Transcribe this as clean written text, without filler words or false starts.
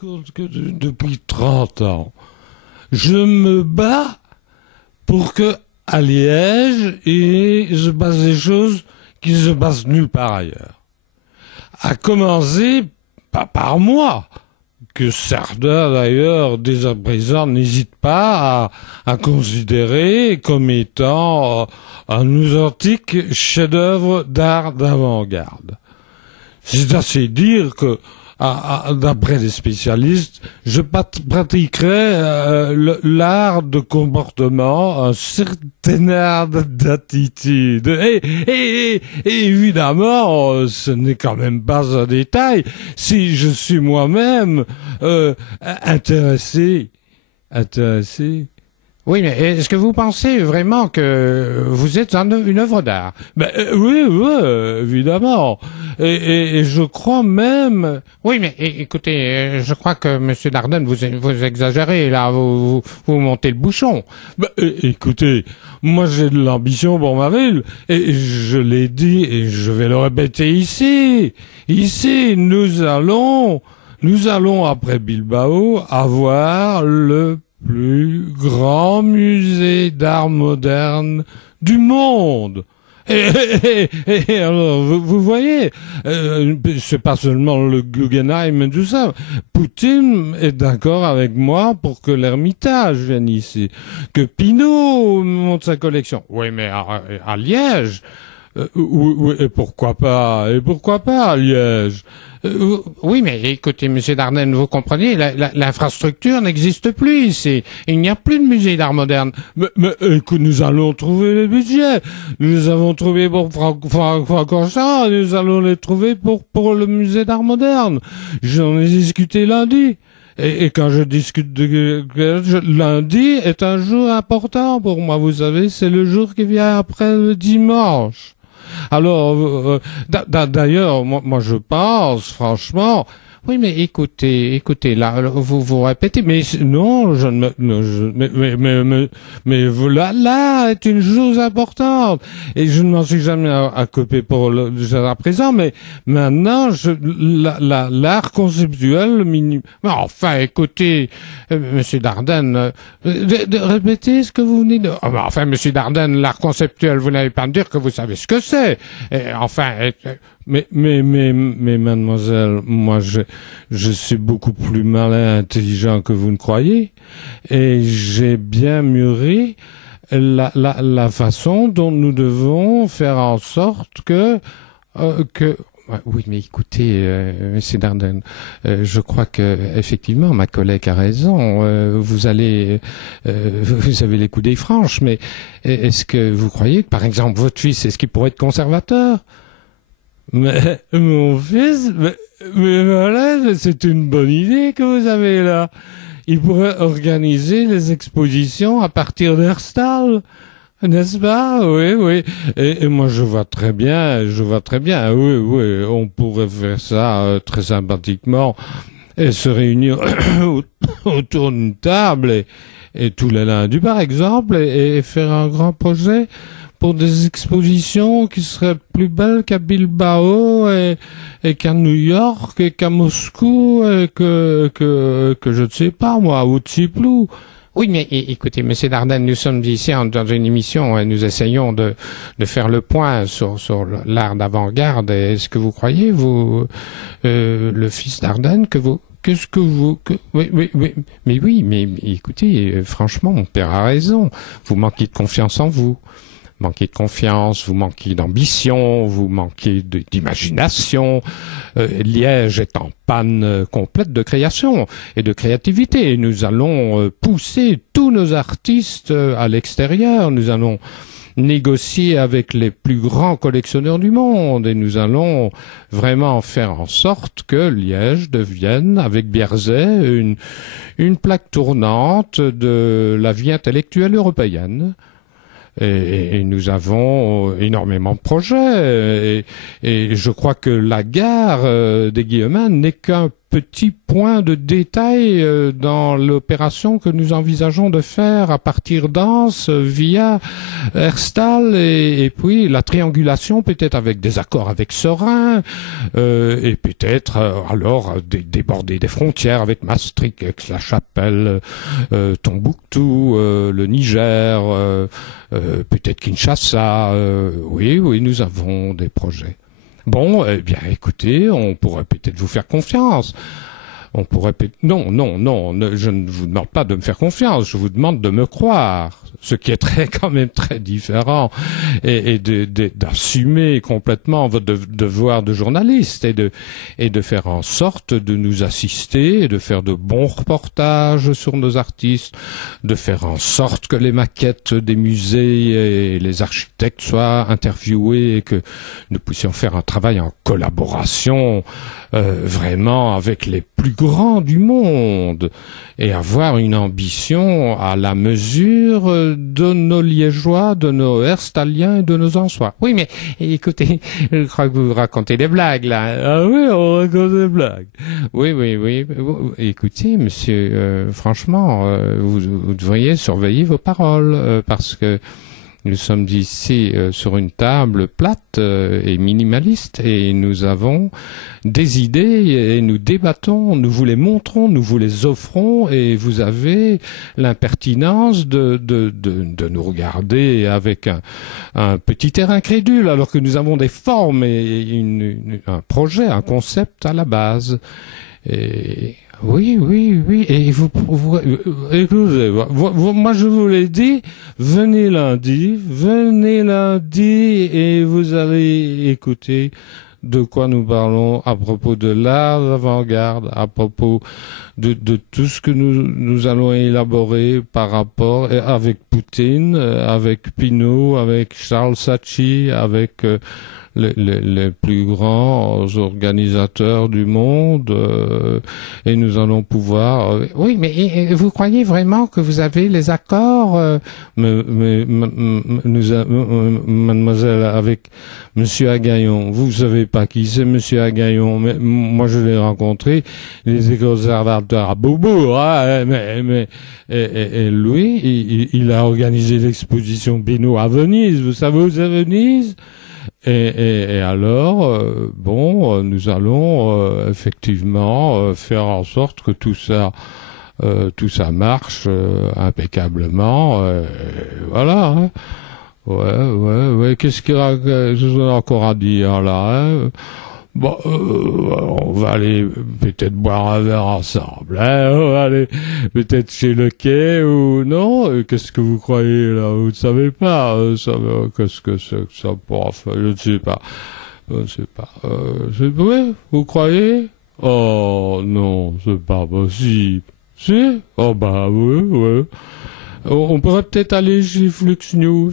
Compte que depuis 30 ans, je me bats pour que à Liège, il se passe des choses qui ne se passent nulle part ailleurs. À commencer pas par moi, que certains d'ailleurs, dès à présent, n'hésitent pas à considérer comme étant un authentique chef-d'œuvre d'art d'avant-garde. C'est assez dire que d'après les spécialistes, je pratiquerais l'art de comportement, un certain art d'attitude. Et évidemment, ce n'est quand même pas un détail. Si je suis moi-même intéressé. Oui, mais est-ce que vous pensez vraiment que vous êtes une œuvre d'art? Oui, évidemment. Et je crois même... Oui, mais écoutez, je crois que Monsieur Dardenne, vous exagérez, là, vous montez le bouchon. Écoutez, moi j'ai de l'ambition pour ma ville, et je l'ai dit, et je vais le répéter ici. Ici, nous allons, après Bilbao, avoir le plus grand musée d'art moderne du monde. Et alors, vous voyez, c'est pas seulement le Guggenheim et tout ça. Poutine est d'accord avec moi pour que l'Ermitage vienne ici, que Pinault monte sa collection. Oui, mais à Liège, oui, et pourquoi pas à Liège? Oui, mais écoutez, Monsieur Dardenne, vous comprenez, l'infrastructure n'existe plus ici. Il n'y a plus de musée d'art moderne. Mais écoute, nous allons trouver les budgets. Nous avons trouvé pour Francorchamps, nous allons les trouver pour le musée d'art moderne. J'en ai discuté lundi. Et quand je discute lundi est un jour important pour moi, vous savez, c'est le jour qui vient après le dimanche. Alors, d'ailleurs, moi je pense, franchement... Oui, mais écoutez, là, vous répétez, mais non, je ne mais là est une chose importante. Et je ne m'en suis jamais occupé pour à présent, mais maintenant, l'art conceptuel, mais enfin, écoutez, Monsieur Dardenne, répétez ce que vous venez de... enfin, Monsieur Dardenne, l'art conceptuel, vous n'allez pas me dire que vous savez ce que c'est. Mais mademoiselle, moi je suis beaucoup plus malin, intelligent que vous ne croyez, et j'ai bien mûri la façon dont nous devons faire en sorte que oui, mais écoutez, Monsieur Dardenne, je crois que effectivement ma collègue a raison. Vous avez les coups franches, mais est-ce que vous croyez que, par exemple, votre fils, est-ce qu'il pourrait être conservateur? Mais mon fils, mais voilà, c'est une bonne idée que vous avez là. Il pourrait organiser les expositions à partir d'Herstal, n'est-ce pas? Oui. Et moi je vois très bien. Oui, on pourrait faire ça très sympathiquement et se réunir autour d'une table et tous les lundis par exemple et faire un grand projet pour des expositions qui seraient plus belles qu'à Bilbao et qu'à New York et qu'à Moscou et que je ne sais pas moi, ou Tziplou. Oui, mais écoutez, Monsieur Dardenne, nous sommes ici dans une émission et nous essayons de faire le point sur l'art d'avant-garde. Est-ce que vous croyez, vous, le fils Dardenne, mais écoutez, franchement, mon père a raison. Vous manquez de confiance en vous. Manquez de confiance, vous manquez d'ambition, vous manquez d'imagination. Liège est en panne complète de création et de créativité. Nous allons pousser tous nos artistes à l'extérieur. Nous allons négocier avec les plus grands collectionneurs du monde et nous allons vraiment faire en sorte que Liège devienne, avec Bierzet, une plaque tournante de la vie intellectuelle européenne. Et nous avons énormément de projets et je crois que la gare des Guillemins n'est qu'un petits points de détail dans l'opération que nous envisageons de faire à partir d'Anse via Herstal et puis la triangulation peut-être avec des accords avec Serein et peut-être alors déborder des frontières avec Maastricht, Aix-la-Chapelle, Tombouctou, le Niger, peut-être Kinshasa. Oui, nous avons des projets. Bon, eh bien, écoutez, on pourrait peut-être vous faire confiance. Non, je ne vous demande pas de me faire confiance, je vous demande de me croire. Ce qui est quand même très différent et d'assumer complètement votre devoir de journaliste et de faire en sorte de nous assister et de faire de bons reportages sur nos artistes, de faire en sorte que les maquettes des musées et les architectes soient interviewés et que nous puissions faire un travail en collaboration vraiment avec les plus grands du monde et avoir une ambition à la mesure de nos Liégeois, de nos Herstaliens et de nos Ansois. Oui, mais écoutez, je crois que vous racontez des blagues là. Ah oui, on raconte des blagues. Oui. Écoutez, monsieur, franchement, vous devriez surveiller vos paroles parce que nous sommes ici sur une table plate et minimaliste et nous avons des idées et nous débattons, nous vous les montrons, nous vous les offrons et vous avez l'impertinence de nous regarder avec un petit air incrédule alors que nous avons des formes et un projet, un concept à la base. Et oui. Et écoutez, moi je vous l'ai dit, venez lundi et vous allez écouter de quoi nous parlons à propos de l'art d'avant-garde, à propos de tout ce que nous allons élaborer par rapport avec Poutine, avec Pinault, avec Charles Saatchi, avec les plus grands organisateurs du monde et nous allons pouvoir oui, mais vous croyez vraiment que vous avez les accords mademoiselle, avec monsieur Agaillon, vous savez pas qui c'est monsieur Agaillon, mais moi je l'ai rencontré, les conservateurs à Bobo, hein, mais lui il a organisé l'exposition Pinault à Venise, vous savez où c'est Venise? Et alors, nous allons effectivement faire en sorte que tout ça marche impeccablement. Voilà. Hein. Ouais. Qu'est-ce qu'il y a encore à dire là? Hein? Bon, on va aller peut-être boire un verre ensemble, hein, on va aller peut-être chez le quai ou non, qu'est-ce que vous croyez là, vous ne savez pas, qu'est-ce que c'est que ça pour faire, je ne sais pas, c'est vrai, vous croyez? Oh non, c'est pas possible, si? Oh bah oui, on pourrait peut-être aller chez Flux News.